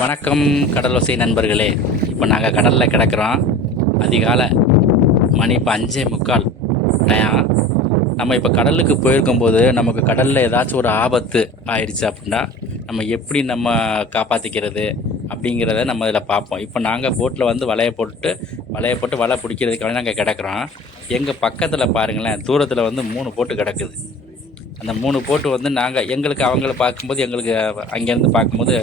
வணக்கம் கடலோசை நண்பர்களே. இப்போ நாங்கள் கடலில் கிடக்கிறோம். அதிகாலை மணி இப்போ 5:45 டயம். நம்ம இப்போ கடலுக்கு போயிருக்கும்போது நமக்கு கடலில் ஏதாச்சும் ஒரு ஆபத்து ஆயிடுச்சு அப்படின்னா நம்ம எப்படி நம்ம காப்பாற்றிக்கிறது அப்படிங்கிறத நம்ம இதில் பார்ப்போம். இப்போ நாங்கள் போட்டில் வந்து வலையை போட்டு வலை பிடிக்கிறதுக்காக நாங்கள் கிடக்கிறோம். எங்கள் பக்கத்தில் பாருங்களேன், தூரத்தில் வந்து 3 போட்டு கிடக்குது. அந்த 3 போட்டு வந்து நாங்கள் அவங்கள பார்க்கும்போது எங்களுக்கு அங்கேருந்து பார்க்கும்போது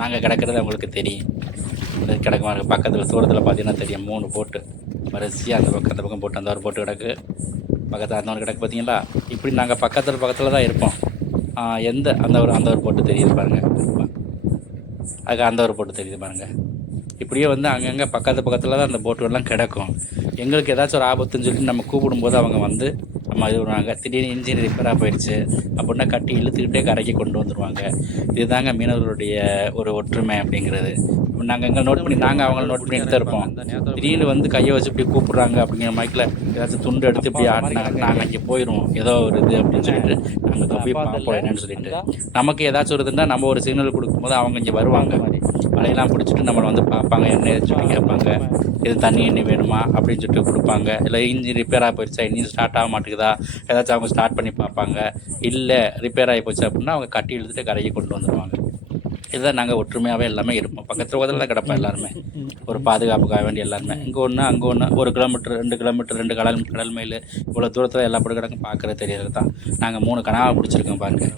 நாங்கள் கிடக்கிறது அவங்களுக்கு தெரியும். அது கிடக்குவாங்க பக்கத்தில் தூரத்தில் பார்த்தீங்கன்னா தெரியும். 3 போட்டு வரிசையாக அந்த பக்கம் போட்டு அந்த ஒரு போட்டு கிடக்கு, பக்கத்தில் அந்த ஒரு கிடக்கு பார்த்தீங்களா. இப்படி நாங்கள் பக்கத்தில் தான் இருப்போம். அந்த ஒரு போட்டு தெரியுது பாருங்கள். அதுக்கு அந்த ஒரு போட்டு தெரியுது பாருங்கள். இப்படியே வந்து அங்கங்கே பக்கத்தில் தான் அந்த போட்டுகள்லாம் கிடக்கும். எங்களுக்கு ஏதாச்சும் ஒரு ஆபத்துன்னு சொல்லிட்டு நம்ம கூப்பிடும்போது அவங்க வந்து நம்ம இது பண்ணுவாங்க. திடீர்னு இன்ஜின் ரிப்பேராக போயிடுச்சு அப்படின்னா கட்டி இழுத்துக்கிட்டே கரைக்கு கொண்டு வந்துடுவாங்க. இதுதாங்க மீனவர்களுடைய ஒரு ஒற்றுமை அப்படிங்கிறது. நாங்கள் அவங்கள நோட் பண்ணிட்டு தான் இருப்போம். திடீர்னு வந்து கையை வச்சு இப்படி கூப்பிட்றாங்க அப்படிங்கிற மைக்கில் ஏதாச்சும் துண்டு எடுத்து இப்படி ஆடினாங்க, நாங்கள் இங்கே போயிடுவோம் ஏதோ ஒரு இது அப்படின்னு சொல்லிட்டு நாங்கள் போய் பார்ப்போம் என்னன்னு சொல்லிட்டு. நமக்கு ஏதாச்சும் ஒரு இதுன்னா நம்ம ஒரு சிக்னல் கொடுக்கும்போது அவங்க இங்கே வருவாங்க. வலையெல்லாம் பிடிச்சிட்டு நம்மளை வந்து பார்ப்பாங்க, என்ன சொல்லி கேட்பாங்க. இது தண்ணி எண்ணி வேணுமா அப்படின்னு சொல்லிட்டு கொடுப்பாங்க. இல்லை இன்ஜின் ரிப்பேராக போயிடுச்சா, இன்ஜின் ஸ்டார்ட் ஆக மாட்டேங்குதா, ஏதாச்சும் அவங்க ஸ்டார்ட் பண்ணி பார்ப்பாங்க. இல்லை ரிப்பேர் ஆகி போச்சு அப்படின்னா அவங்க கட்டி இழுத்துட்டு கரைக்கு கொண்டு வந்துடுவாங்க. இதுதான் நாங்கள் ஒற்றுமையாகவே எல்லாமே இருப்போம். பக்கத்தில் உதல தான் கிடப்போம் எல்லாருமே, ஒரு பாதுகாப்புக்காக வேண்டிய எல்லாருமே. இங்கே ஒன்று அங்கே ஒன்று, 1 கிலோமீட்டர் 2 கிலோமீட்டர் 2 கடல் மைல் இவ்வளோ தூரத்தில் எல்லா படம் கிடக்கும் பார்க்குறது தெரியறது தான். நாங்கள் 3 கனவா பிடிச்சிருக்கோம் பாருங்கள்.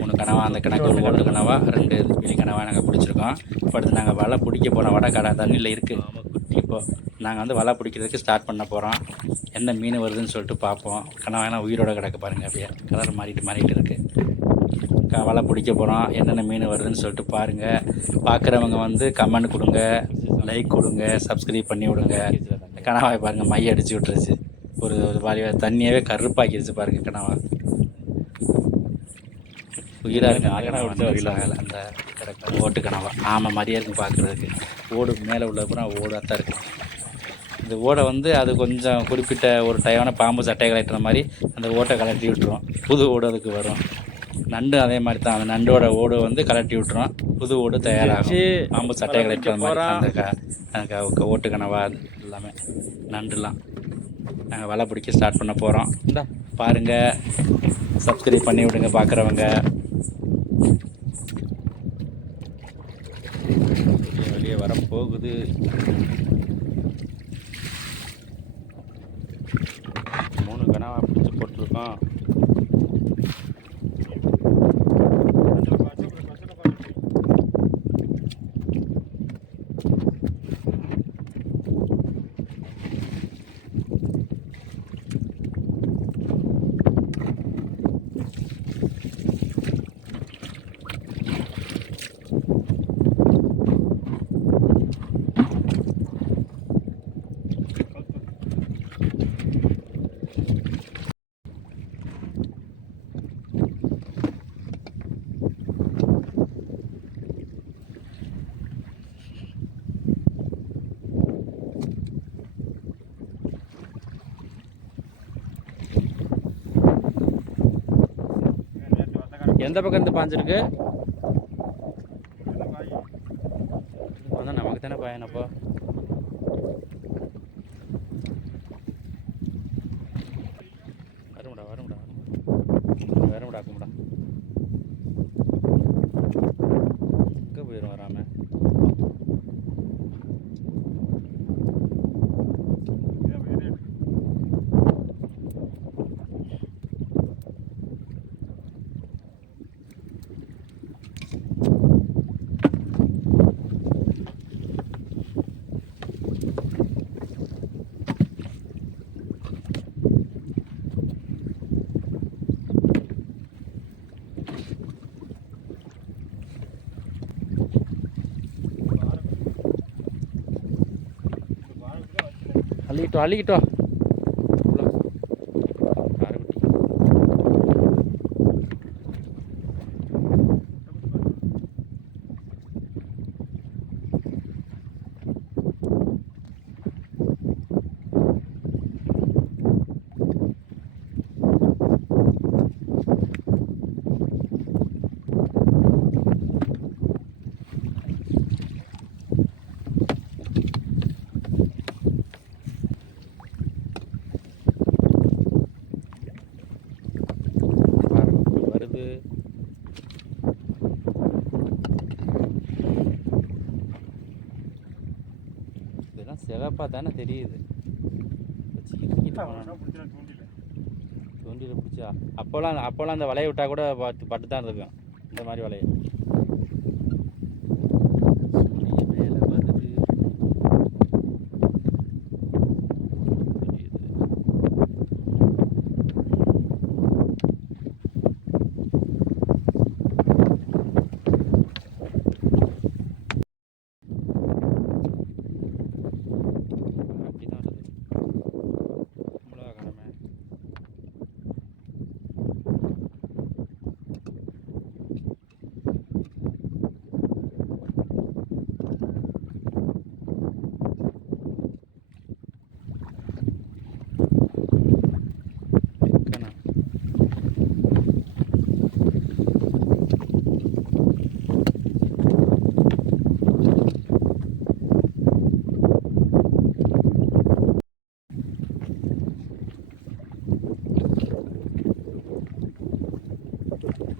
3 கனவா, அந்த கணக்கு ஒரு ஓட்டு கனவா, 2 வெளி கனவா நாங்கள் பிடிச்சிருக்கோம். இப்போ அடுத்து நாங்கள் வலை பிடிக்க போன வடை கடை தண்ணியில் இருக்குது. இப்போது நாங்கள் வந்து வலை பிடிக்கிறதுக்கு ஸ்டார்ட் பண்ண போகிறோம். என்ன மீன் வருதுன்னு சொல்லிட்டு பார்ப்போம். கனவாயெல்லாம் உயிரோட கிடக்கு பாருங்கள். அப்படியே கலர் மாறிட்டு இருக்குது. வலை பிடிக்க போகிறோம். என்னென்ன மீன் வருதுன்னு சொல்லிட்டு பாருங்கள். பார்க்குறவங்க வந்து கமெண்ட் கொடுங்க, லைக் கொடுங்க, சப்ஸ்கிரைப் பண்ணி விடுங்க. கனவாய் பாருங்கள், மைய அடித்து விட்டுருச்சு. ஒரு வாலியாக தண்ணியாகவே கருப்பாக்கிடுச்சு பாருங்கள் கனவா. உயிராக இருக்குது அந்த கிடக்க ஓட்டு கனவா. ஆமாம், மாதிரியே இருக்கும் பார்க்குறதுக்கு. ஓடு மேலே உள்ள அப்புறம் ஓடாக தான் இருக்குது. இந்த ஓடை வந்து அது கொஞ்சம் குறிப்பிட்ட ஒரு டைமான பாம்பு சட்டையை கலட்டுற மாதிரி அந்த ஓட்டை கலட்டி விட்டுரும். புது ஓடு அதுக்கு வரும். நண்டு அதே மாதிரி தான். அந்த நண்டோட ஓடு வந்து கலட்டி விட்டுரும், புது ஓடு தயாராகும். பாம்பு சட்டையை கலட்டுற மாதிரி அந்த ஓட்டு கனவா எல்லாமே நண்டுலாம். நாங்கள் வலை பிடிக்க ஸ்டார்ட் பண்ண போகிறோம். பாருங்கள், சப்ஸ்கிரைப் பண்ணி விடுங்க பார்க்குறவங்க. வெளியே வர போகுது. மூணு கனவா பிடிச்சி போட்டிருக்கோம். எந்த பக்கம் இருந்து பாஞ்சிருக்கு? நமக்கு தானே பயனப்போ. வரும்டா ஆக்கும்டா. எங்கே போயிடும் வராம. அள்ளிக்கிட்டோம். சிவப்பாக தானே தெரியுது. சிக்கிட்டு போனா தூண்டியில் பிடிச்சா அப்போல்லாம் அந்த வலையை விட்டால் கூட பட்டு தான் இருக்கும். இந்த மாதிரி வலையை மேலே வருது. அப்படிதான் வருது. நம்மளா கடமை இருக்கணும்.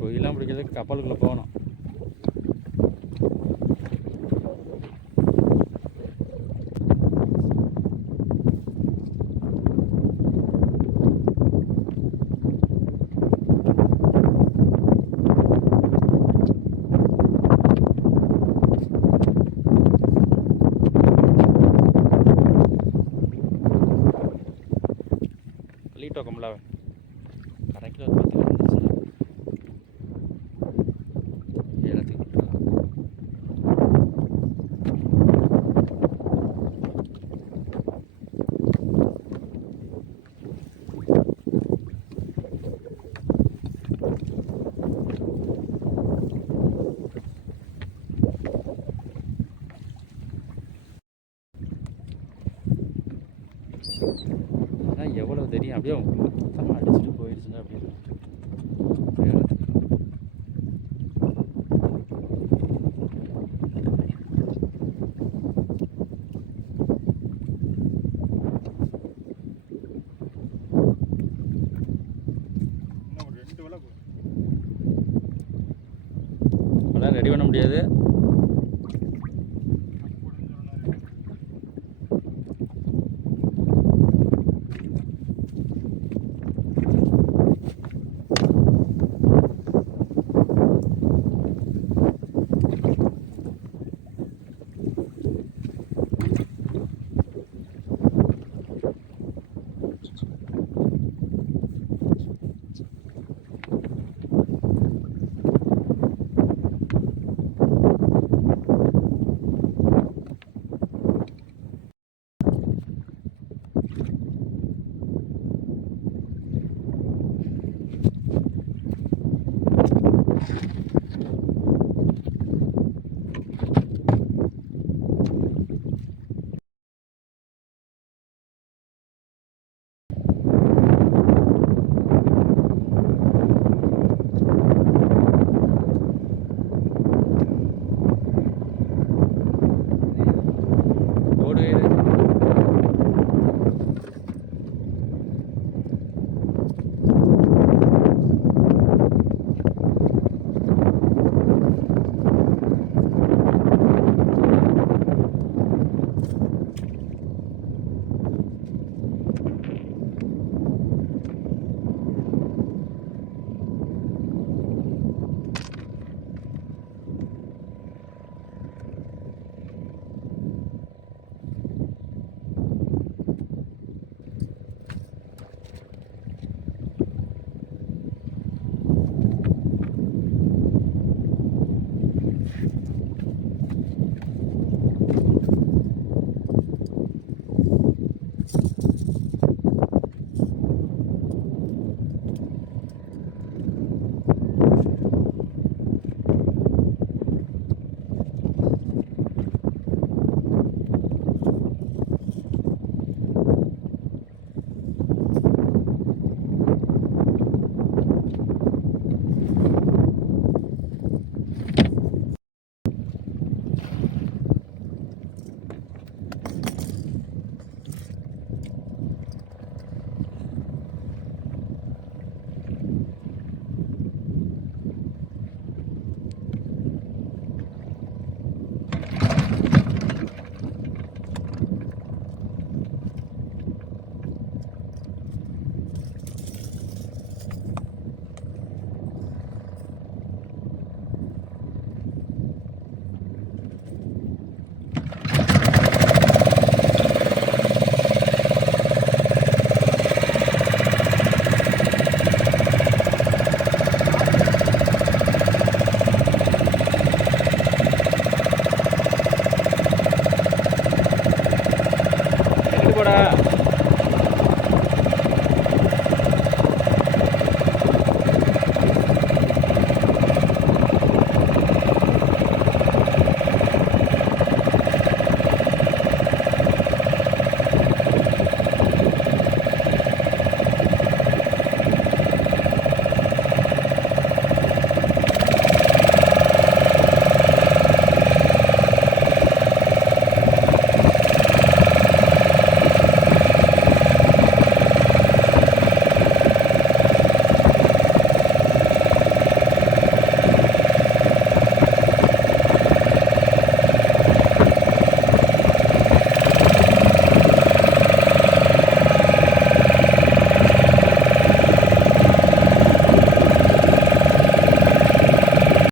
கொய்யெல்லாம் பிடிக்கிறதுக்கு கப்பலுக்குள்ளே போகணும். லீட் வைக்கமுல கரெக்டில் ஒரு 10 இருந்துச்சு. ஏலத்துக்கு விட்டுருலாம். அதான் எவ்வளோ தெரியும். அப்படியே மொத்தமாக அடிச்சுட்டு போயிடுச்சுங்க. அப்படியே ஏலத்துக்கு ரெடி பண்ண முடியாது.